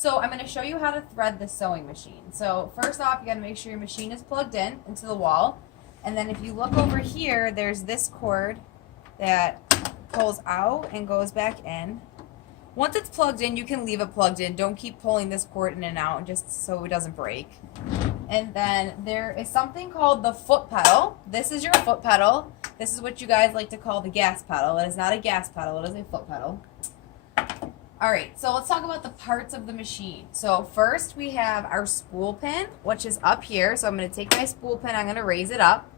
So I'm going to show you how to thread the sewing machine. So first off, you got to make sure your machine is plugged in into the wall. And then if you look over here, there's this cord that pulls out and goes back in. Once it's plugged in, you can leave it plugged in. Don't keep pulling this cord in and out just so it doesn't break. And then there is something called the foot pedal. This is your foot pedal. This is what you guys like to call the gas pedal. It is not a gas pedal, it is a foot pedal. All right, so let's talk about the parts of the machine. So first we have our spool pin, which is up here. So I'm going to take my spool pin, I'm going to raise it up.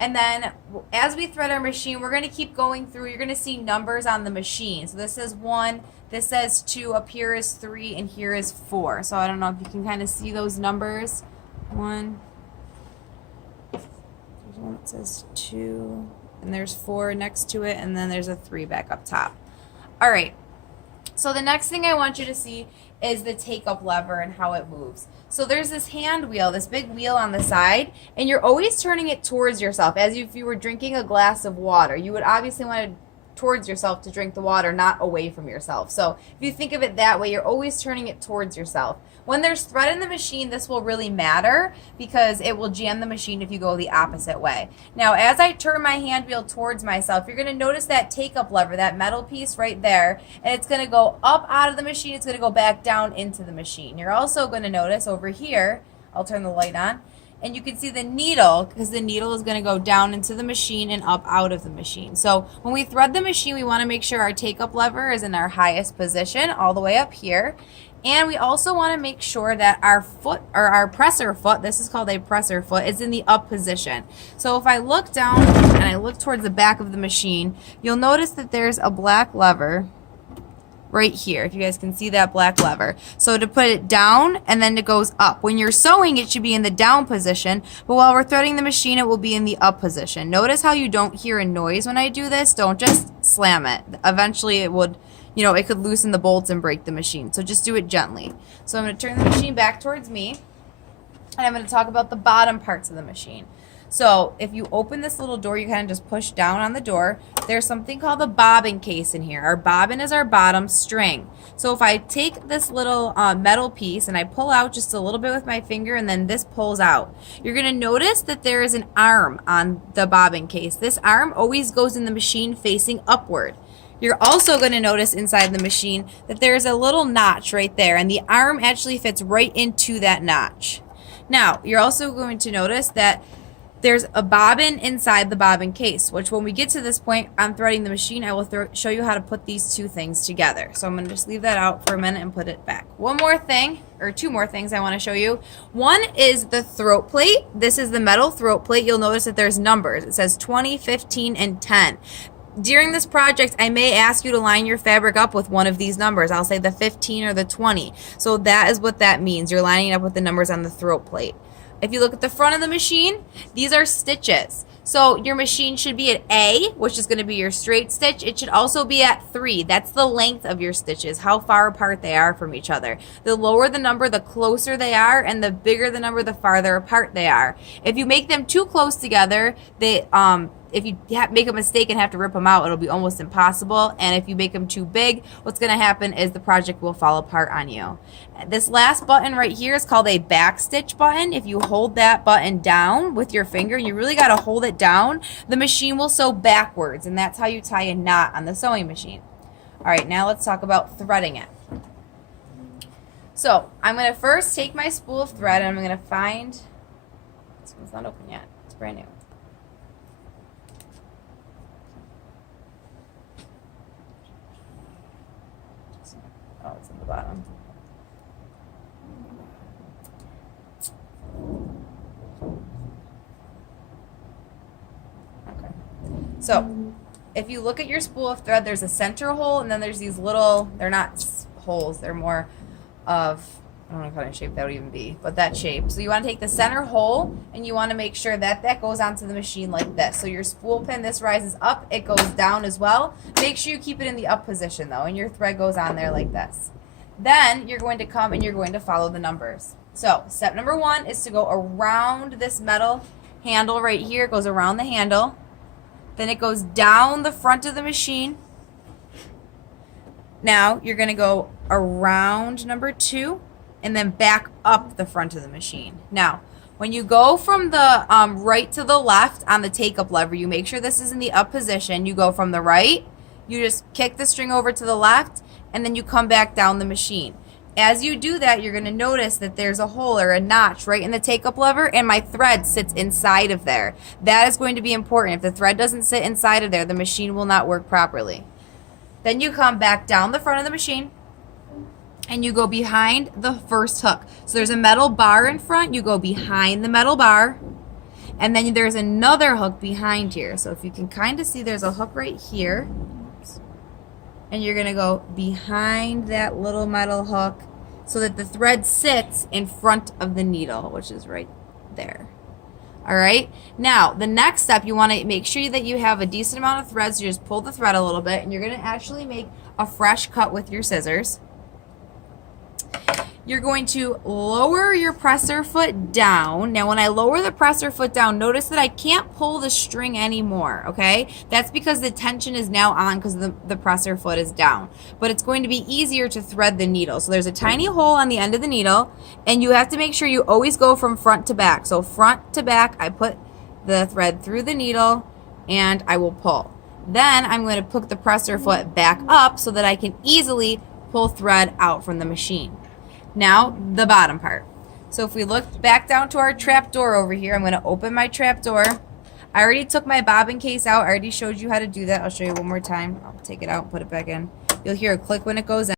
And then as we thread our machine, we're going to keep going through. You're going to see numbers on the machine. So this says 1, this says 2, up here is 3, and here is 4. So I don't know if you can kind of see those numbers. 1, there's one that says 2, and there's 4 next to it, and then there's a 3 back up top. All right. So the next thing I want you to see is the take-up lever and how it moves. So there's this hand wheel, this big wheel on the side, and you're always turning it towards yourself, as if you were drinking a glass of water. You would obviously want to towards yourself to drink the water, not away from yourself. So if you think of it that way, you're always turning it towards yourself. When there's thread in the machine, this will really matter because it will jam the machine if you go the opposite way. Now, as I turn my hand wheel towards myself, you're going to notice that take-up lever, that metal piece right there, and it's going to go up out of the machine. It's going to go back down into the machine. You're also going to notice over here, I'll turn the light on, and you can see the needle, because the needle is going to go down into the machine and up out of the machine. So when we thread the machine, we want to make sure our take-up lever is in our highest position all the way up here. And we also want to make sure that our foot, or our presser foot, this is called a presser foot, is in the up position. So if I look down and I look towards the back of the machine, you'll notice that there's a black lever right here, if you guys can see that black lever. So to put it down, and then it goes up. When you're sewing, it should be in the down position, but while we're threading the machine, it will be in the up position. Notice how you don't hear a noise when I do this. Don't just slam it. Eventually it would, you know, it could loosen the bolts and break the machine. So just do it gently. So I'm going to turn the machine back towards me, and I'm going to talk about the bottom parts of the machine. So if you open this little door, you kind of just push down on the door. There's something called the bobbin case in here. Our bobbin is our bottom string. So if I take this little metal piece and I pull out just a little bit with my finger, and then this pulls out, you're going to notice that there is an arm on the bobbin case. This arm always goes in the machine facing upward. You're also going to notice inside the machine that there's a little notch right there, and the arm actually fits right into that notch. Now, you're also going to notice that there's a bobbin inside the bobbin case, which when we get to this point on threading the machine, I will show you how to put these two things together. So I'm going to just leave that out for a minute and put it back. One more thing, or two more things I want to show you. One is the throat plate. This is the metal throat plate. You'll notice that there's numbers. It says 20, 15, and 10. During this project, I may ask you to line your fabric up with one of these numbers. I'll say the 15 or the 20. So that is what that means. You're lining it up with the numbers on the throat plate. If you look at the front of the machine, these are stitches. So your machine should be at A, which is going to be your straight stitch. It should also be at 3. That's the length of your stitches, how far apart they are from each other. The lower the number, the closer they are, and the bigger the number, the farther apart they are. If you make them too close together, if you make a mistake and have to rip them out, it'll be almost impossible. And if you make them too big, what's going to happen is the project will fall apart on you. This last button right here is called a back stitch button. If you hold that button down with your finger, you really got to hold it down, the machine will sew backwards, and that's how you tie a knot on the sewing machine. All right, now let's talk about threading it. So I'm going to first take my spool of thread, and I'm going to find, this one's not open yet, it's brand new. Oh, it's in the bottom. Okay. So, if you look at your spool of thread, there's a center hole, and then there's these little, they're not holes, they're more of, I don't know what kind of shape that would even be, but that shape. So you want to take the center hole, and you want to make sure that that goes onto the machine like this. So your spool pin, this rises up, it goes down as well. Make sure you keep it in the up position though, and your thread goes on there like this. Then you're going to come and you're going to follow the numbers. So step number 1 is to go around this metal handle right here. It goes around the handle. Then it goes down the front of the machine. Now you're going to go around number 2 and then back up the front of the machine. Now, when you go from the right to the left on the take-up lever, you make sure this is in the up position. You go from the right, you just kick the string over to the left, and then you come back down the machine. As you do that, you're going to notice that there's a hole or a notch right in the take-up lever, and my thread sits inside of there. That is going to be important. If the thread doesn't sit inside of there, the machine will not work properly. Then you come back down the front of the machine, and you go behind the first hook. So there's a metal bar in front. You go behind the metal bar, and then there's another hook behind here. So if you can kind of see, there's a hook right here, and you're going to go behind that little metal hook so that the thread sits in front of the needle, which is right there. All right. Now, the next step, you want to make sure that you have a decent amount of thread. So you just pull the thread a little bit, and you're going to actually make a fresh cut with your scissors. You're going to lower your presser foot down. Now, when I lower the presser foot down, notice that I can't pull the string anymore, okay? That's because the tension is now on because the presser foot is down. But it's going to be easier to thread the needle. So there's a tiny hole on the end of the needle, and you have to make sure you always go from front to back. So front to back, I put the thread through the needle, and I will pull. Then I'm going to put the presser foot back up so that I can easily pull thread out from the machine. Now, the bottom part. So if we look back down to our trap door over here, I'm going to open my trap door. I already took my bobbin case out. I already showed you how to do that. I'll show you one more time. I'll take it out and put it back in. You'll hear a click when it goes in.